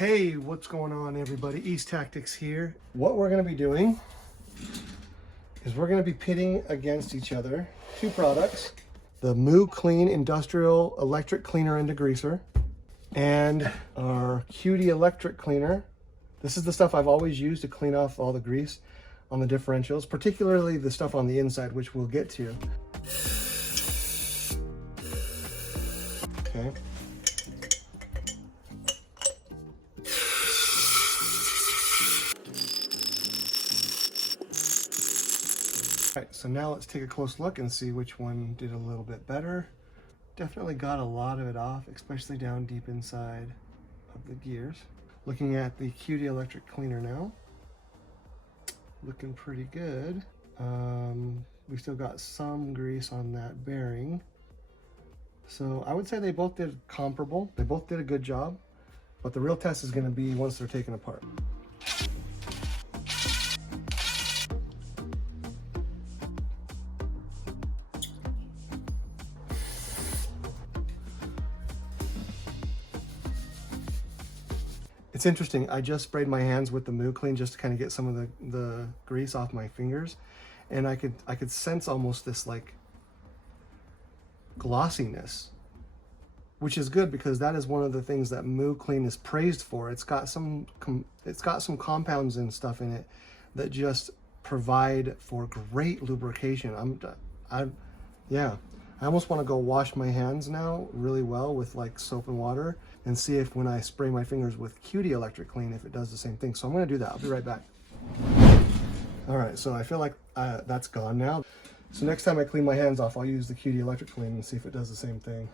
Hey, what's going on everybody? East Tactics here. What we're going to be doing is we're going to be pitting against each other two products. The Moo Clean Industrial Electric Cleaner and Degreaser and our CowRC Electric Cleaner. This is the stuff I've always used to clean off all the grease on the differentials, particularly the stuff on the inside, which we'll get to. Okay. All right, so now let's take a close look and see which one did a little bit better. Definitely got a lot of it off, especially down deep inside of the gears. Looking at the CowRC Electric Cleaner now. Looking pretty good. We still got some grease on that bearing. So I would say they both did comparable. They both did a good job, but the real test is going to be once they're taken apart. It's interesting, I just sprayed my hands with the Moo Clean just to kind of get some of the grease off my fingers, and I could sense almost this like glossiness, which is good because that is one of the things that Moo Clean is praised for. It's got some compounds and stuff in it that just provide for great lubrication. Yeah, I almost want to go wash my hands now really well with like soap and water and see if when I spray my fingers with CowRC Electric Clean, if it does the same thing. So I'm going to do that. I'll be right back. All right, so I feel like that's gone now. So next time I clean my hands off, I'll use the CowRC Electric Clean and see if it does the same thing.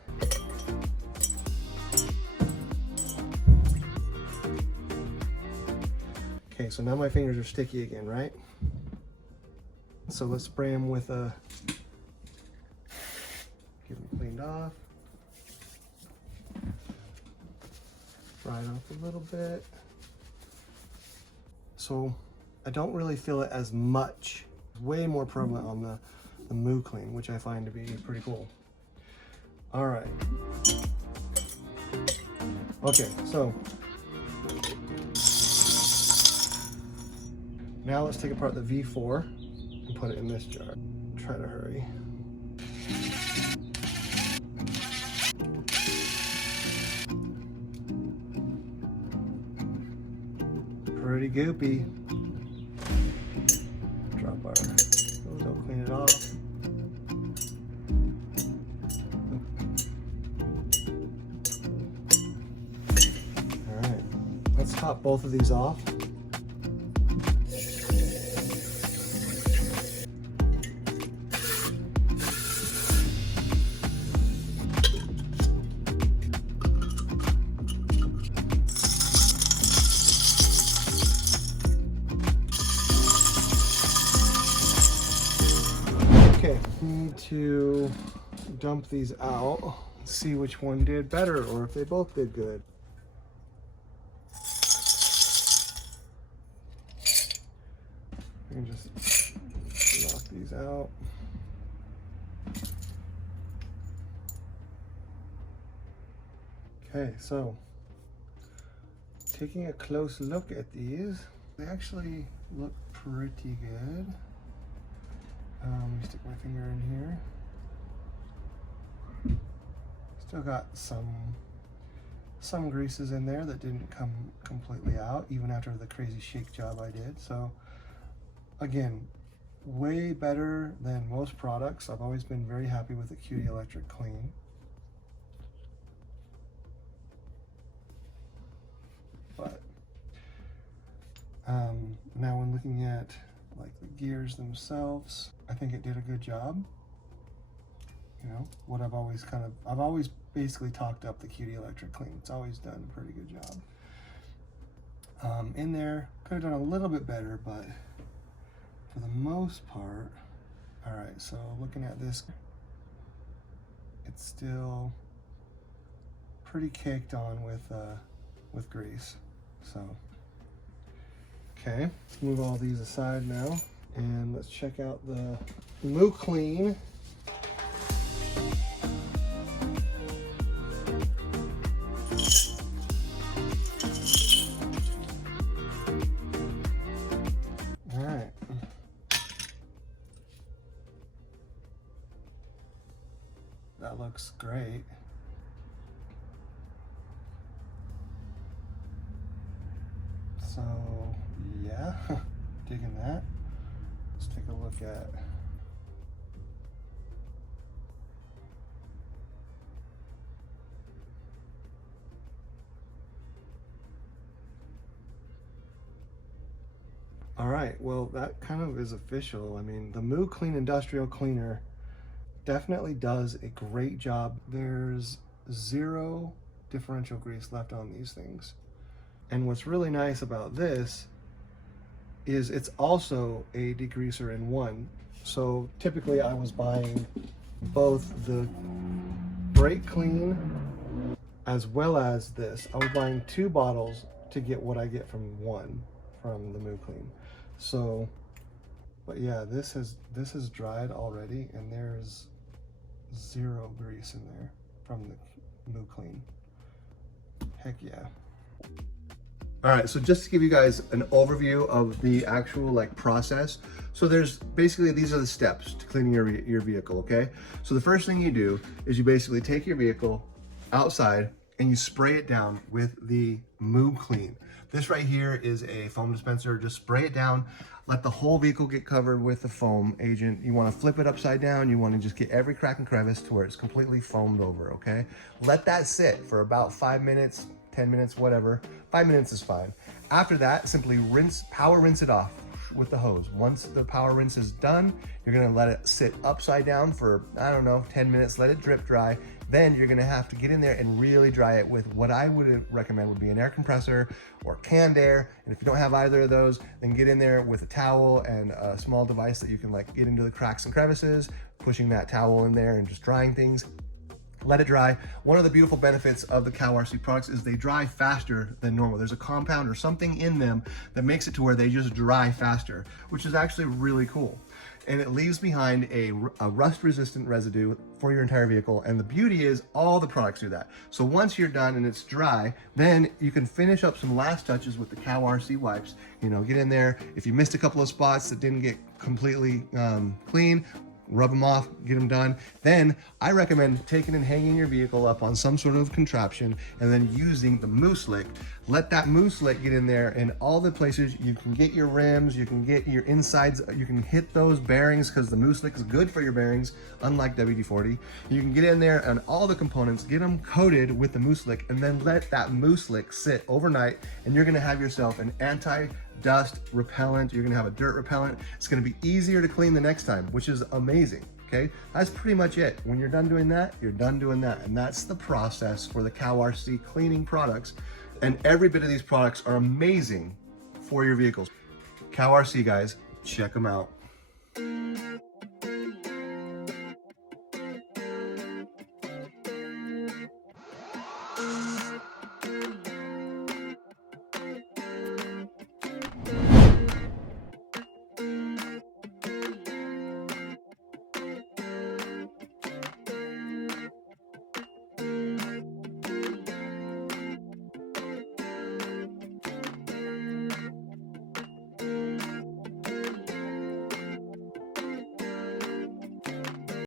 Okay, so now my fingers are sticky again, right? So let's spray them with a, get them cleaned off. Dry it off a little bit. So I don't really feel it as much. It's way more prevalent on the Moo Clean, which I find to be pretty cool. All right. Okay, so now let's take apart the V4 and put it in this jar. Try to hurry. Pretty goopy. Drop our, don't clean it off. All right, let's top both of these off. Okay, need to dump these out, see which one did better or if they both did good. I can just knock these out. Okay, so taking a close look at these, they actually look pretty good. Let me stick my finger in here. Still got some greases in there that didn't come completely out, even after the crazy shake job I did. So again, way better than most products. I've always been very happy with the CowRC Electric Clean. But now when looking at like the gears themselves, I think it did a good job. You know, what I've always basically talked up the CowRC Electric Clean. It's always done a pretty good job. In there, could have done a little bit better, but for the most part, all right, so looking at this, it's still pretty caked on with grease, so. Okay, let's move all these aside now, and let's check out the Moo Clean. looks great. So yeah, digging that. Let's take a look at. All right, well, that kind of is official. I mean, the Moo Clean Industrial Cleaner definitely does a great job. There's 0 differential grease left on these things. And what's really nice about this is it's also a degreaser in one. So typically I was buying both the brake clean as well as this. I was buying 2 bottles to get what I get from one, from the Moo Clean. So, but yeah, this is dried already, and there's 0 grease in there from the Moo Clean. Heck yeah. All right, so just to give you guys an overview of the actual like process. So there's basically, these are the steps to cleaning your vehicle, okay? So the first thing you do is you basically take your vehicle outside and you spray it down with the Moo Clean. This right here is a foam dispenser. Just spray it down, let the whole vehicle get covered with the foam agent. You wanna flip it upside down. You wanna just get every crack and crevice to where it's completely foamed over, okay? Let that sit for about 5 minutes, 10 minutes, whatever. 5 minutes is fine. After that, simply power rinse it off with the hose. Once the power rinse is done, you're gonna let it sit upside down for, I don't know, 10 minutes, let it drip dry. Then you're gonna have to get in there and really dry it with what I would recommend would be an air compressor or canned air. And if you don't have either of those, then get in there with a towel and a small device that you can like get into the cracks and crevices, pushing that towel in there and just drying things. Let it dry. One of the beautiful benefits of the CowRC products is they dry faster than normal. There's a compound or something in them that makes it to where they just dry faster, which is actually really cool. And it leaves behind a rust-resistant residue for your entire vehicle. And the beauty is all the products do that. So once you're done and it's dry, then you can finish up some last touches with the CowRC wipes. You know, get in there. If you missed a couple of spots that didn't get completely clean, rub them off, get them done. Then I recommend taking and hanging your vehicle up on some sort of contraption and then using the Moo Slick. Let that Moo Slick get in there in all the places. You can get your rims, you can get your insides, you can hit those bearings because the Moo Slick is good for your bearings, unlike WD-40. You can get in there and all the components, get them coated with the Moo Slick, and then let that Moo Slick sit overnight, and you're gonna have yourself an anti-dust repellent. You're gonna have a dirt repellent. It's gonna be easier to clean the next time, which is amazing. Okay, that's pretty much it. When you're done doing that, you're done doing that. And that's the process for the CowRC cleaning products. And every bit of these products are amazing for your vehicles. CowRC guys, check them out.